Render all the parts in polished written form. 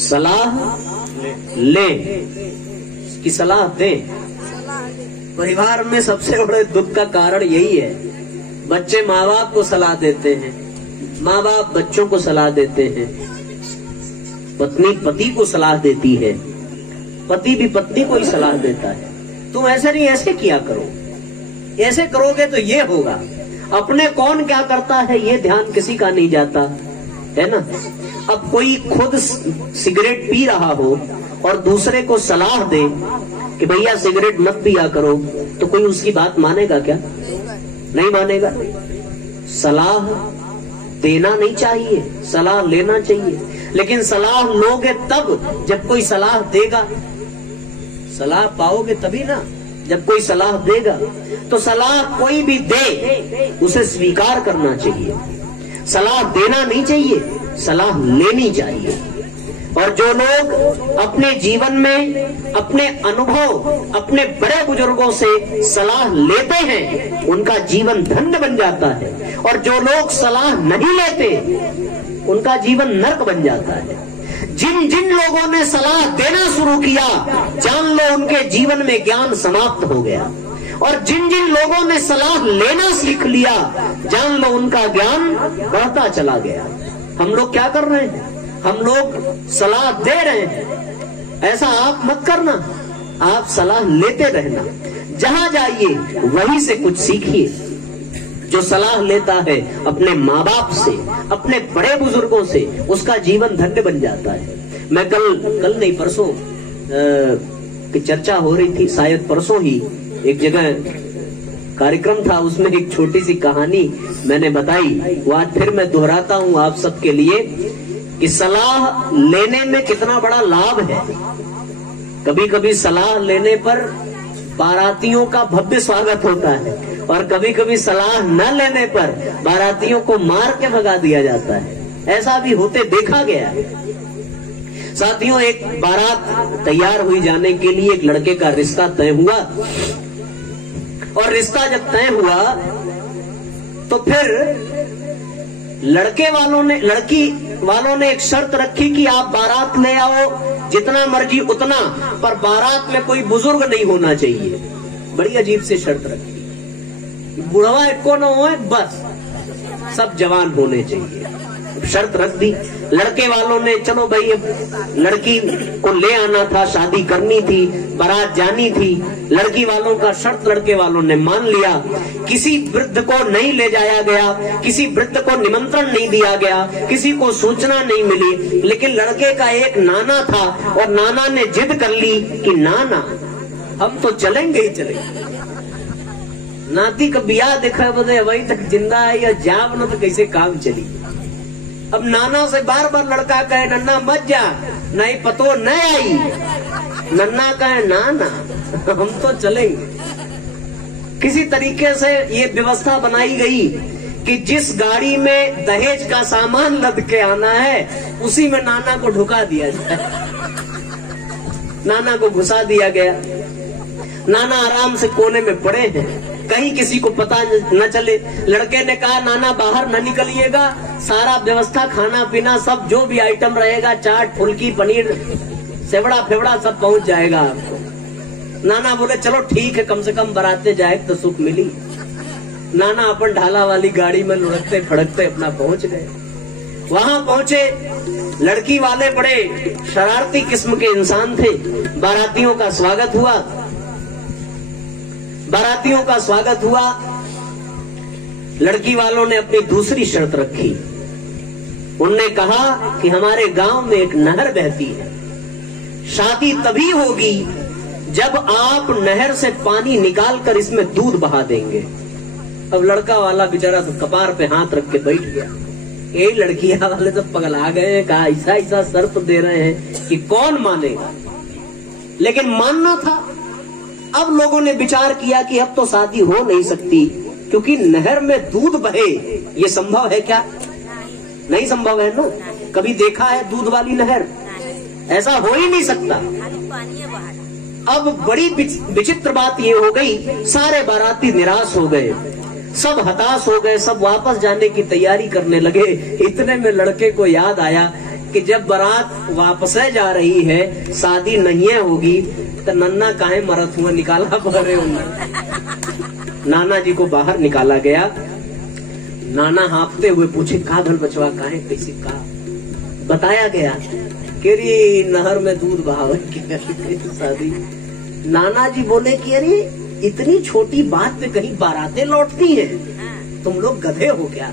सलाह ले कि सलाह दे। परिवार में सबसे बड़े दुख का कारण यही है, बच्चे माँ बाप को सलाह देते हैं, माँ बाप बच्चों को सलाह देते हैं, पत्नी पति को सलाह देती है, पति भी पत्नी को ही सलाह देता है, तुम ऐसे नहीं ऐसे किया करो, ऐसे करोगे तो ये होगा। अपने कौन क्या करता है ये ध्यान किसी का नहीं जाता है ना। अब कोई खुद सिगरेट पी रहा हो और दूसरे को सलाह दे कि भैया सिगरेट मत पिया करो, तो कोई उसकी बात मानेगा क्या? नहीं मानेगा। सलाह देना नहीं चाहिए, सलाह लेना चाहिए। लेकिन सलाह लोगे तब जब कोई सलाह देगा, सलाह पाओगे तभी ना जब कोई सलाह देगा। तो सलाह कोई भी दे उसे स्वीकार करना चाहिए, सलाह देना नहीं चाहिए, सलाह लेनी चाहिए। और जो लोग अपने जीवन में अपने अनुभव अपने बड़े बुजुर्गों से सलाह लेते हैं उनका जीवन धन्य बन जाता है, और जो लोग सलाह नहीं लेते उनका जीवन नरक बन जाता है। जिन जिन लोगों ने सलाह देना शुरू किया जान लो उनके जीवन में ज्ञान समाप्त हो गया, और जिन जिन लोगों ने सलाह लेना सीख लिया जान लो उनका ज्ञान बढ़ता चला गया। हम लोग क्या कर रहे हैं? हम लोग सलाह दे रहे हैं। ऐसा आप मत करना, आप सलाह लेते रहना। जहां जाइए वहीं से कुछ सीखिए। जो सलाह लेता है अपने माँ बाप से, अपने बड़े बुजुर्गों से, उसका जीवन धन्य बन जाता है। मैं कल नहीं परसों की चर्चा हो रही थी, शायद परसों ही एक जगह कार्यक्रम था, उसमें एक छोटी सी कहानी मैंने बताई। वो आज फिर मैं दोहराता हूँ आप सबके लिए कि सलाह लेने में कितना बड़ा लाभ है। कभी कभी सलाह लेने पर बारातियों का भव्य स्वागत होता है, और कभी कभी सलाह न लेने पर बारातियों को मार के भगा दिया जाता है। ऐसा भी होते देखा गया। साथियों, एक बारात तैयार हुई जाने के लिए, एक लड़के का रिश्ता तय हुआ, और रिश्ता जब तय हुआ तो फिर लड़की वालों ने एक शर्त रखी कि आप बारात ले आओ जितना मर्जी उतना, पर बारात में कोई बुजुर्ग नहीं होना चाहिए। बड़ी अजीब सी शर्त रखी, बुढ़वा एको न हो, बस सब जवान होने चाहिए। शर्त रख दी लड़के वालों ने। चलो भाई, लड़की को ले आना था, शादी करनी थी, बारात जानी थी। लड़की वालों का शर्त लड़के वालों ने मान लिया। किसी वृद्ध को नहीं ले जाया गया, किसी वृद्ध को निमंत्रण नहीं दिया गया, किसी को सूचना नहीं मिली। लेकिन लड़के का एक नाना था, और नाना ने जिद कर ली कि नाना हम तो चलेंगे ही चलेंगे। नाती का ब्याह देखा बोले वही तक जिंदा है, या जाब न तो कैसे काम चली। अब नाना से बार बार लड़का कहे नन्ना मत जा, नहीं पतो न आई, नन्ना कहे नाना हम तो चलेंगे। किसी तरीके से ये व्यवस्था बनाई गई कि जिस गाड़ी में दहेज का सामान लद के आना है उसी में नाना को ढुका दिया जाए। नाना को घुसा दिया गया। नाना आराम से कोने में पड़े हैं, कहीं किसी को पता न चले। लड़के ने कहा नाना बाहर न निकलिएगा, सारा व्यवस्था खाना पीना सब जो भी आइटम रहेगा, चाट फुल्की पनीर सेवड़ा फेवड़ा सब पहुंच जाएगा आपको। नाना बोले चलो ठीक है, कम से कम बराते जाए तो सुख मिली। नाना अपन ढाला वाली गाड़ी में लुढ़कते फड़कते अपना पहुंच गए। वहां पहुंचे, लड़की वाले बड़े शरारती किस्म के इंसान थे। बारातियों का स्वागत हुआ, बारातियों का स्वागत हुआ। लड़की वालों ने अपनी दूसरी शर्त रखी। उनने कहा कि हमारे गांव में एक नहर बहती है, शादी तभी होगी जब आप नहर से पानी निकालकर इसमें दूध बहा देंगे। अब लड़का वाला बेचारा तो कपार पे हाथ रख के बैठ गया। ये लड़कियां वाले तो पगला गए हैं, कहा ऐसा ऐसा शर्त दे रहे हैं कि कौन मानेगा, लेकिन मानना था। अब लोगों ने विचार किया कि अब तो शादी हो नहीं सकती, क्योंकि नहर में दूध बहे ये संभव है क्या? नहीं संभव है ना। कभी देखा है दूध वाली नहर? ऐसा हो ही नहीं सकता। अब बड़ी विचित्र बात ये हो गई, सारे बाराती निराश हो गए, सब हताश हो गए, सब वापस जाने की तैयारी करने लगे। इतने में लड़के को याद आया कि जब बारात वापस जा रही है, शादी नहीं होगी, तो नन्ना काहे मरत हुआ निकाला भरे नाना जी को बाहर निकाला गया। नाना हाँफते हुए पूछे, का भल बचवा काहे कैसे का? बताया गया कि अरे नहर में दूध बहावे की शादी। नाना जी बोले कि अरे इतनी छोटी बात पे कहीं बारातें लौटती हैं, तुम लोग गधे हो क्या?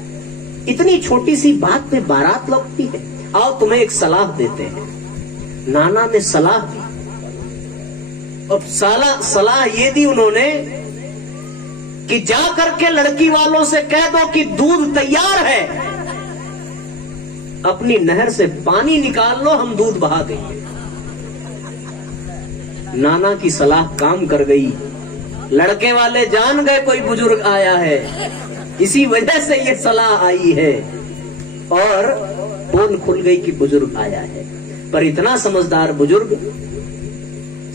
इतनी छोटी सी बात पे बारात लौटती है, आओ तुम्हें एक सलाह देते हैं। नाना ने सलाह दी, और सलाह ये दी उन्होंने कि जा करके लड़की वालों से कह दो कि दूध तैयार है, अपनी नहर से पानी निकाल लो, हम दूध बहा देंगे। नाना की सलाह काम कर गई। लड़के वाले जान गए कोई बुजुर्ग आया है, इसी वजह से ये सलाह आई है, और पोल खुल गई कि बुजुर्ग आया है। पर इतना समझदार बुजुर्ग,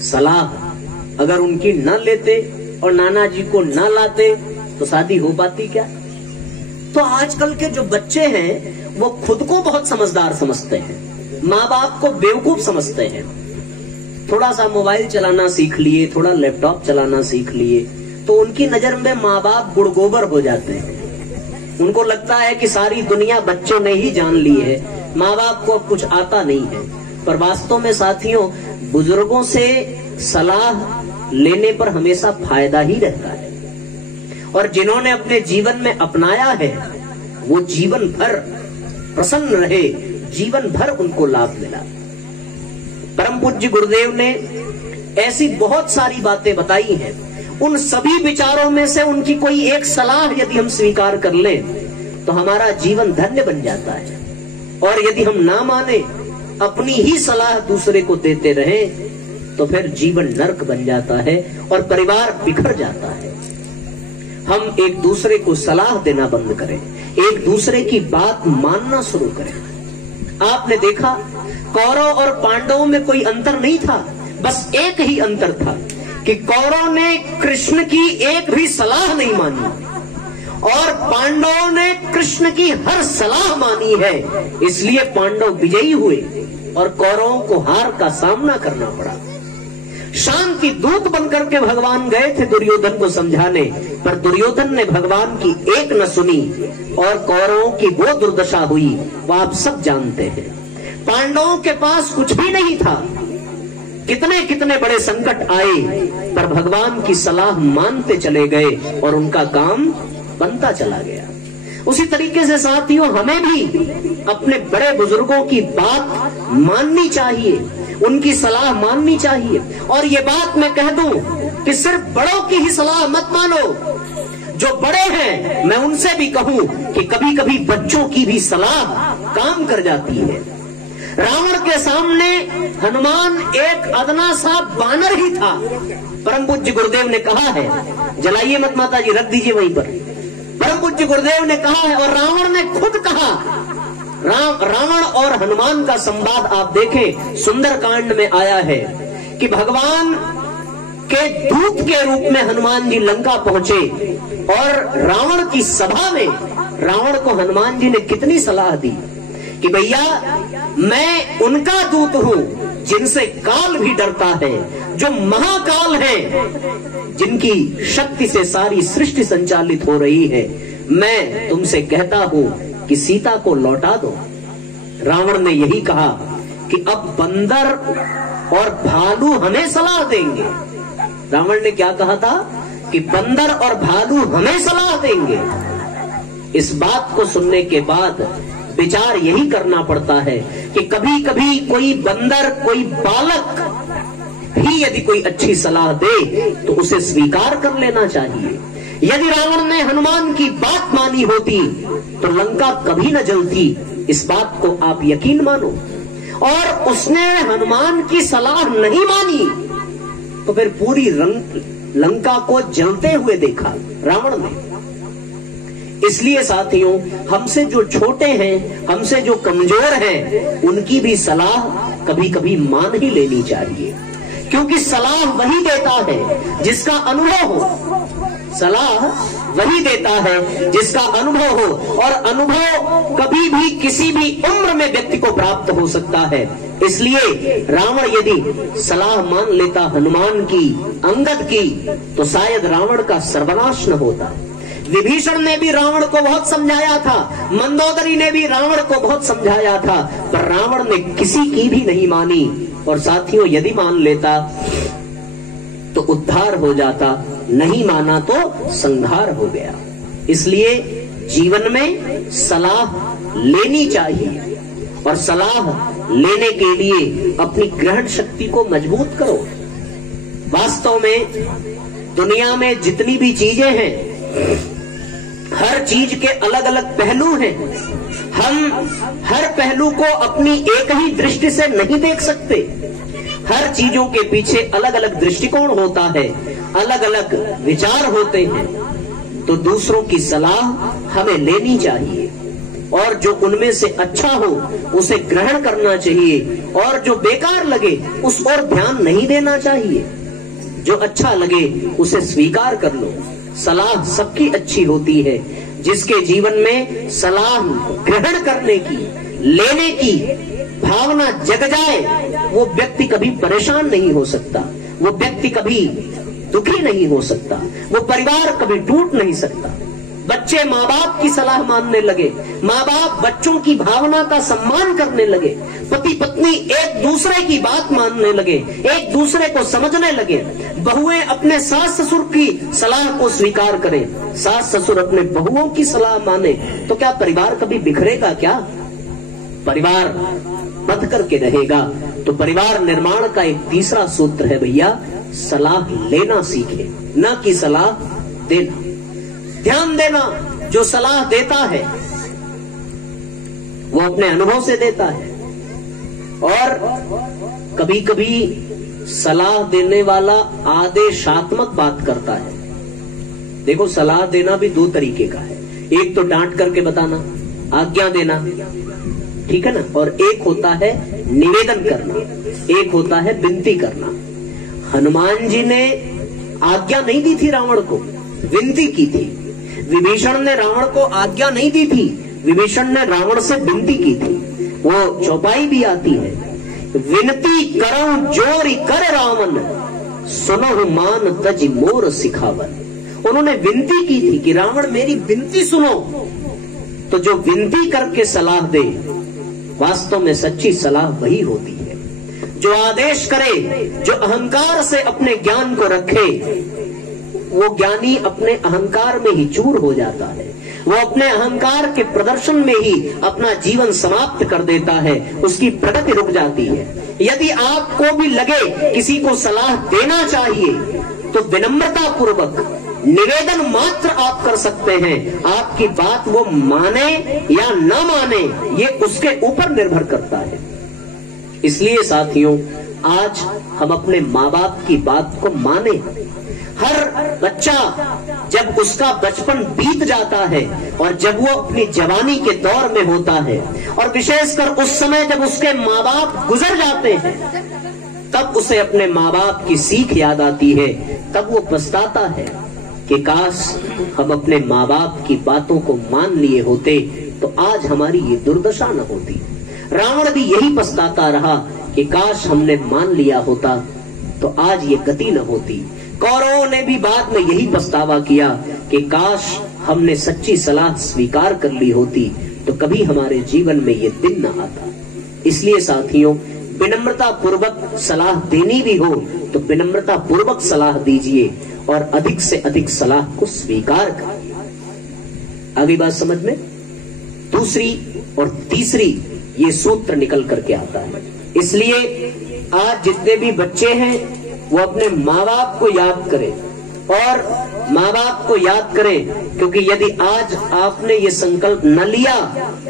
सलाह अगर उनकी न लेते और नाना जी को न लाते तो शादी हो पाती क्या? तो आजकल के जो बच्चे हैं वो खुद को बहुत समझदार समझते हैं, माँ बाप को बेवकूफ समझते हैं। थोड़ा सा मोबाइल चलाना सीख लिए, थोड़ा लैपटॉप चलाना सीख लिए, तो उनकी नजर में माँ बाप गुड़ गोबर हो जाते हैं। उनको लगता है कि सारी दुनिया बच्चों ने ही जान ली है, माँ बाप को अब कुछ आता नहीं है। पर वास्तव में साथियों, बुजुर्गों से सलाह लेने पर हमेशा फायदा ही रहता है, और जिन्होंने अपने जीवन में अपनाया है वो जीवन भर प्रसन्न रहे, जीवन भर उनको लाभ मिला। परम पूज्य गुरुदेव ने ऐसी बहुत सारी बातें बताई हैं। उन सभी विचारों में से उनकी कोई एक सलाह यदि हम स्वीकार कर लें तो हमारा जीवन धन्य बन जाता है, और यदि हम ना माने, अपनी ही सलाह दूसरे को देते रहे, तो फिर जीवन नरक बन जाता है और परिवार बिखर जाता है। हम एक दूसरे को सलाह देना बंद करें, एक दूसरे की बात मानना शुरू करें। आपने देखा कौरव और पांडवों में कोई अंतर नहीं था, बस एक ही अंतर था कि कौरव ने कृष्ण की एक भी सलाह नहीं मानी और पांडवों ने कृष्ण की हर सलाह मानी है। इसलिए पांडव विजयी हुए और कौरवों को हार का सामना करना पड़ा। शांति दूत बनकर के भगवान गए थे दुर्योधन को समझाने, पर दुर्योधन ने भगवान की एक न सुनी और कौरवों की वो दुर्दशा हुई, वो आप सब जानते हैं। पांडवों के पास कुछ भी नहीं था, कितने कितने बड़े संकट आए, पर भगवान की सलाह मानते चले गए और उनका काम बनता चला गया। उसी तरीके से साथियों, हमें भी अपने बड़े बुजुर्गों की बात माननी चाहिए, उनकी सलाह माननी चाहिए। और ये बात मैं कह दूं कि सिर्फ बड़ों की ही सलाह मत मानो, जो बड़े हैं मैं उनसे भी कहूं कि कभी कभी बच्चों की भी सलाह काम कर जाती है। रावण के सामने हनुमान एक अदना सा बानर ही था। परम पूज्य गुरुदेव ने कहा है, जलाइए मत माता जी, रख दीजिए वहीं पर। परम पूज्य गुरुदेव ने कहा है, और रावण ने खुद कहा, रावण और हनुमान का संवाद आप देखें, सुंदरकांड में आया है कि भगवान के दूत के रूप में हनुमान जी लंका पहुंचे और रावण की सभा में रावण को हनुमान जी ने कितनी सलाह दी कि भैया मैं उनका दूत हूं जिनसे काल भी डरता है, जो महाकाल है, जिनकी शक्ति से सारी सृष्टि संचालित हो रही है। मैं तुमसे कहता हूं कि सीता को लौटा दो। रावण ने यही कहा कि अब बंदर और भालू हमें सलाह देंगे। रावण ने क्या कहा था कि बंदर और भालू हमें सलाह देंगे। इस बात को सुनने के बाद विचार यही करना पड़ता है कि कभी कभी कोई बंदर, कोई बालक भी यदि कोई अच्छी सलाह दे तो उसे स्वीकार कर लेना चाहिए। यदि रावण ने हनुमान की बात मानी होती तो लंका कभी न जलती, इस बात को आप यकीन मानो। और उसने हनुमान की सलाह नहीं मानी तो फिर पूरी लंका को जलते हुए देखा रावण ने। इसलिए साथियों, हमसे जो छोटे हैं, हमसे जो कमजोर हैं, उनकी भी सलाह कभी कभी मान ही लेनी चाहिए, क्योंकि सलाह वही देता है जिसका अनुभव हो। सलाह वही देता है जिसका अनुभव हो, और अनुभव कभी भी किसी भी उम्र में व्यक्ति को प्राप्त हो सकता है। इसलिए रावण यदि सलाह मान लेता हनुमान की, अंगद की, तो शायद रावण का सर्वनाश न होता। विभीषण ने भी रावण को बहुत समझाया था, मंदोदरी ने भी रावण को बहुत समझाया था, पर रावण ने किसी की भी नहीं मानी। और साथियों, यदि मान लेता तो उद्धार हो जाता, नहीं माना तो संहार हो गया। इसलिए जीवन में सलाह लेनी चाहिए, और सलाह लेने के लिए अपनी ग्रहण शक्ति को मजबूत करो। वास्तव में दुनिया में जितनी भी चीजें हैं, हर चीज के अलग अलग पहलू हैं। हम हर पहलू को अपनी एक ही दृष्टि से नहीं देख सकते। हर चीजों के पीछे अलग अलग दृष्टिकोण होता है, अलग अलग विचार होते हैं। तो दूसरों की सलाह हमें लेनी चाहिए, और जो उनमें से अच्छा हो उसे ग्रहण करना चाहिए, और जो बेकार लगे उस ओर ध्यान नहीं देना चाहिए। जो अच्छा लगे उसे स्वीकार कर लो। सलाह सबकी अच्छी होती है। जिसके जीवन में सलाह ग्रहण करने की, लेने की भावना जग जाए, वो व्यक्ति कभी परेशान नहीं हो सकता, वो व्यक्ति कभी दुखी नहीं हो सकता, वो परिवार कभी टूट नहीं सकता। बच्चे माँ बाप की सलाह मानने लगे, माँ बाप बच्चों की भावना का सम्मान करने लगे, पति पत्नी एक दूसरे की बात मानने लगे, एक दूसरे को समझने लगे, बहुएं अपने सास ससुर की सलाह को स्वीकार करें, सास ससुर अपने बहुओं की सलाह माने, तो क्या परिवार कभी बिखरेगा? क्या परिवार बंध करके रहेगा? तो परिवार निर्माण का एक तीसरा सूत्र है भैया, सलाह लेना सीखे, न कि सलाह देना। ध्यान देना, जो सलाह देता है वो अपने अनुभव से देता है, और कभी कभी सलाह देने वाला आदेशात्मक बात करता है। देखो, सलाह देना भी दो तरीके का है। एक तो डांट करके बताना, आज्ञा देना, ठीक है ना, और एक होता है निवेदन करना, एक होता है विनती करना। हनुमान जी ने आज्ञा नहीं दी थी रावण को, विनती की थी। विभीषण ने रावण को आज्ञा नहीं दी थी, विभीषण ने रावण से विनती की थी। वो चौपाई भी आती है, विनती करऊं जोरी कर रावण, सुनो मान तज मोर सिखावन। उन्होंने विनती की थी कि रावण मेरी विनती सुनो। तो जो विनती करके सलाह दे, वास्तव में सच्ची सलाह वही होती है। जो आदेश करे, जो अहंकार से अपने ज्ञान को रखे, वो ज्ञानी अपने अहंकार में ही चूर हो जाता है। वो अपने अहंकार के प्रदर्शन में ही अपना जीवन समाप्त कर देता है, उसकी प्रगति रुक जाती है। यदि आपको भी लगे किसी को सलाह देना चाहिए, तो विनम्रता पूर्वक निवेदन मात्र आप कर सकते हैं। आपकी बात वो माने या न माने, ये उसके ऊपर निर्भर करता है। इसलिए साथियों, आज हम अपने माँ बाप की बात को माने। हर बच्चा जब उसका बचपन बीत जाता है, और जब वो अपनी जवानी के दौर में होता है, और विशेषकर उस समय जब उसके माँ बाप गुजर जाते हैं, तब उसे अपने माँ बाप की सीख याद आती है। तब वो पछताता है कि काश हम अपने माँ बाप की बातों को मान लिए होते, तो आज हमारी ये दुर्दशा न होती। रावण भी यही पछताता रहा कि काश हमने मान लिया होता, तो आज ये गति न होती। कौरवों ने भी बाद में यही पछतावा किया कि काश हमने सच्ची सलाह स्वीकार कर ली होती, तो कभी हमारे जीवन में ये दिन न आता। इसलिए साथियों, विनम्रता पूर्वक सलाह देनी भी हो तो विनम्रता पूर्वक सलाह दीजिए, और अधिक से अधिक सलाह को स्वीकार करिए। आगे बात समझ में? दूसरी और तीसरी ये सूत्र निकल करके आता है। इसलिए आज जितने भी बच्चे हैं वो अपने माँ बाप को याद करें, और माँ बाप को याद करें, क्योंकि यदि आज आपने ये संकल्प न लिया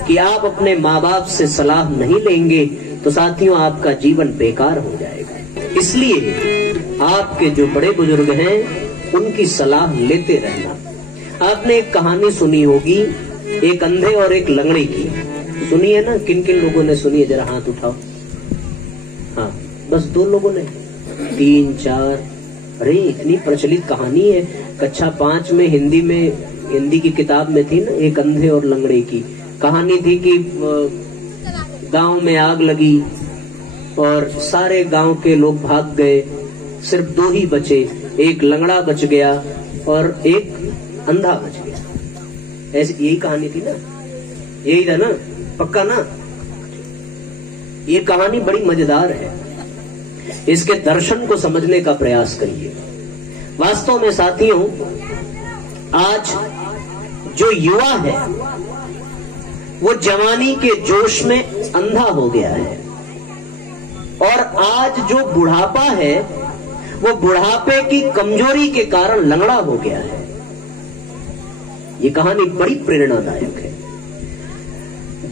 कि आप अपने माँ बाप से सलाह नहीं लेंगे, तो साथियों आपका जीवन बेकार हो जाएगा। इसलिए आपके जो बड़े बुजुर्ग हैं उनकी सलाह लेते रहना। आपने एक कहानी सुनी होगी, एक अंधे और एक लंगड़े की। सुनी है ना? किन किन लोगों ने सुनी है? जरा हाथ उठाओ। हाँ, बस 2 लोगों ने। 3 4, अरे इतनी प्रचलित कहानी है, कक्षा 5 में हिंदी की किताब में थी ना, एक अंधे और लंगड़े की कहानी थी कि गांव में आग लगी और सारे गांव के लोग भाग गए, सिर्फ 2 ही बचे, एक लंगड़ा बच गया और एक अंधा बच गया। ऐसी यही कहानी थी ना, यही था ना, पक्का ना? ये कहानी बड़ी मजेदार है, इसके दर्शन को समझने का प्रयास करिए। वास्तव में साथियों, आज जो युवा है वो जवानी के जोश में अंधा हो गया है, और आज जो बुढ़ापा है वो बुढ़ापे की कमजोरी के कारण लंगड़ा हो गया है। ये कहानी बड़ी प्रेरणादायक है।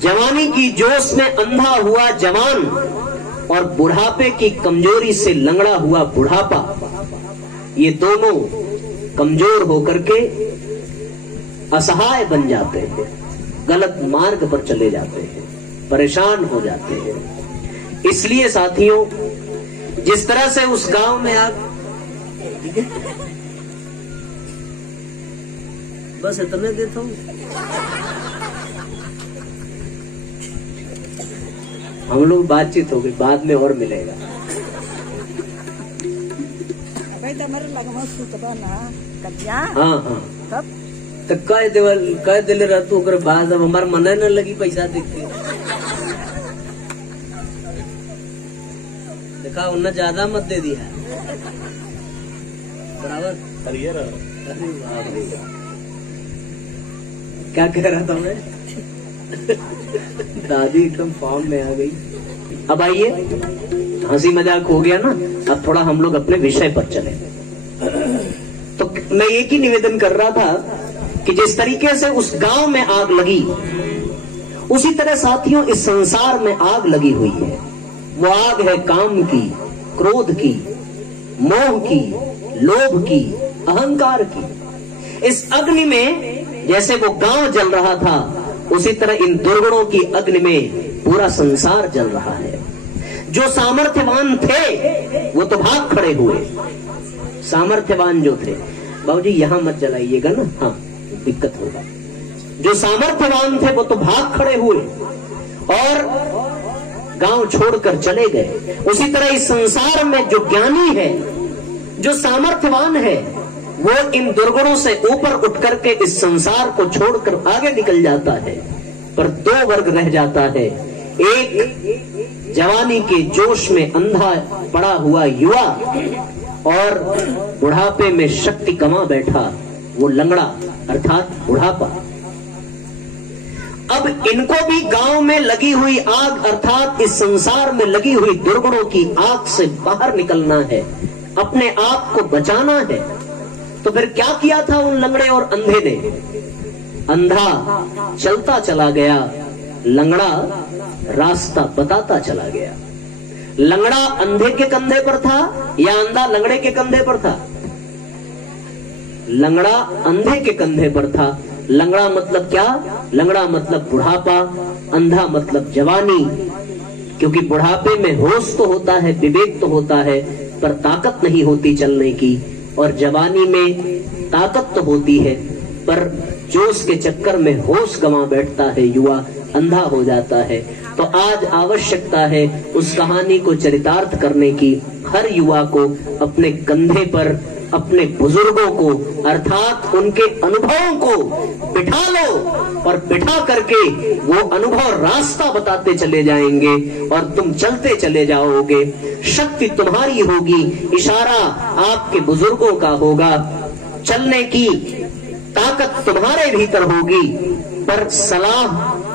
जवानी की जोश में अंधा हुआ जवान और बुढ़ापे की कमजोरी से लंगड़ा हुआ बुढ़ापा, ये दोनों कमजोर होकर के असहाय बन जाते हैं, गलत मार्ग पर चले जाते हैं, परेशान हो जाते हैं। इसलिए साथियों, जिस तरह से उस गांव में आप बस इतने देता हूं, हम लोग बातचीत हो गई, बाद में और मिलेगा। हाँ हाँ, तो कह दिले रह तू, बाद अब हमार मन न लगी पैसा देती। देखा उन्हें ज्यादा मत दे दिया बराबर। क्या कह रहा था मैं? दादी एकदम फॉर्म में आ गई। अब आइए, हंसी मजाक हो गया ना, अब थोड़ा हम लोग अपने विषय पर चले। तो मैं एक ही निवेदन कर रहा था कि जिस तरीके से उस गांव में आग लगी, उसी तरह साथियों इस संसार में आग लगी हुई है। वो आग है काम की, क्रोध की, मोह की, लोभ की, अहंकार की। इस अग्नि में जैसे वो गांव जल रहा था, उसी तरह इन दुर्गुणों की अग्नि में पूरा संसार जल रहा है। जो सामर्थ्यवान थे वो तो भाग खड़े हुए, सामर्थ्यवान जो थे। बाबूजी यहां मत जलाइएगा ना, हाँ दिक्कत होगा। जो सामर्थ्यवान थे वो तो भाग खड़े हुए और गांव छोड़कर चले गए। उसी तरह इस संसार में जो ज्ञानी है, जो सामर्थ्यवान है, वो इन दुर्गुणों से ऊपर उठ करके इस संसार को छोड़कर आगे निकल जाता है। पर 2 वर्ग रह जाता है, एक जवानी के जोश में अंधा पड़ा हुआ युवा, और बुढ़ापे में शक्ति कमा बैठा वो लंगड़ा अर्थात बुढ़ापा। अब इनको भी गांव में लगी हुई आग अर्थात इस संसार में लगी हुई दुर्गुणों की आग से बाहर निकलना है, अपने आप को बचाना है। तो फिर क्या किया था उन लंगड़े और अंधे ने? अंधा चलता चला गया, लंगड़ा रास्ता बताता चला गया। लंगड़ा अंधे के कंधे पर था या अंधा लंगड़े के कंधे पर था? लंगड़ा अंधे के कंधे पर था। लंगड़ा मतलब क्या? लंगड़ा मतलब बुढ़ापा, अंधा मतलब जवानी। क्योंकि बुढ़ापे में होश तो होता है, विवेक तो होता है, पर ताकत नहीं होती चलने की, और जवानी में ताकत तो होती है पर जोश के चक्कर में होश गंवा बैठता है, युवा अंधा हो जाता है। तो आज आवश्यकता है उस कहानी को चरितार्थ करने की। हर युवा को अपने कंधे पर अपने बुजुर्गों को अर्थात उनके अनुभवों को बिठा लो, और बिठा करके वो अनुभव रास्ता बताते चले जाएंगे और तुम चलते चले जाओगे। शक्ति तुम्हारी होगी, इशारा आपके बुजुर्गों का होगा, चलने की ताकत तुम्हारे भीतर होगी, पर सलाह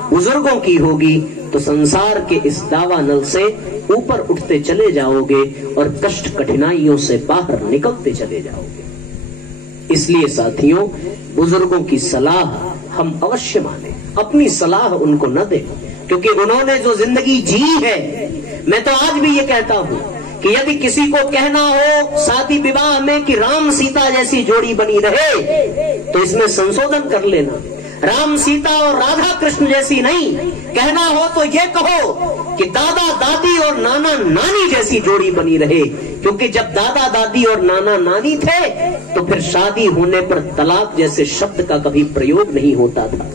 बुजुर्गों की होगी। तो संसार के इस दावानल से ऊपर उठते चले जाओगे और कष्ट कठिनाइयों से बाहर निकलते चले जाओगे। इसलिए साथियों, बुजुर्गों की सलाह हम अवश्य माने, अपनी सलाह उनको न दें, क्योंकि उन्होंने जो जिंदगी जी है। मैं तो आज भी ये कहता हूँ कि यदि किसी को कहना हो शादी विवाह में कि राम सीता जैसी जोड़ी बनी रहे, तो इसमें संशोधन कर लेना। राम सीता और राधा कृष्ण जैसी नहीं, कहना हो तो ये कहो कि दादा दादी और नाना नानी जैसी ऐसी जोड़ी बनी रहे, क्योंकि जब दादा दादी और नाना नानी थे तो फिर शादी होने पर तलाक जैसे शब्द का कभी प्रयोग नहीं होता था।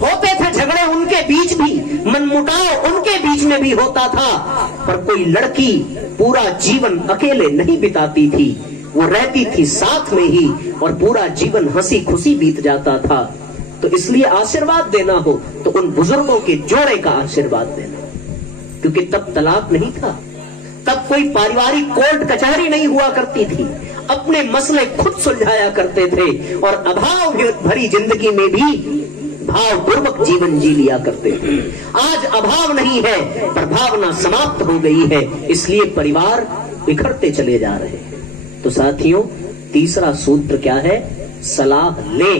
होते थे झगड़े उनके बीच भी, मनमुटाव उनके बीच में भी होता था, पर कोई लड़की पूरा जीवन अकेले नहीं बिताती थी, वो रहती थी साथ में ही और पूरा जीवन हंसी खुशी बीत जाता था। तो इसलिए आशीर्वाद देना हो तो उन बुजुर्गों के जोड़े का आशीर्वाद देना, क्योंकि तब तलाक नहीं था, तब कोई पारिवारिक कोर्ट कचहरी नहीं हुआ करती थी, अपने मसले खुद सुलझाया करते थे और अभाव भरी जिंदगी में भी भावपूर्वक जीवन जी लिया करते थे। आज अभाव नहीं है पर भावना समाप्त हो गई है, इसलिए परिवार बिखरते चले जा रहे हैं। तो साथियों, तीसरा सूत्र क्या है? सलाह ले,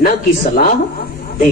न कि सलाह दे।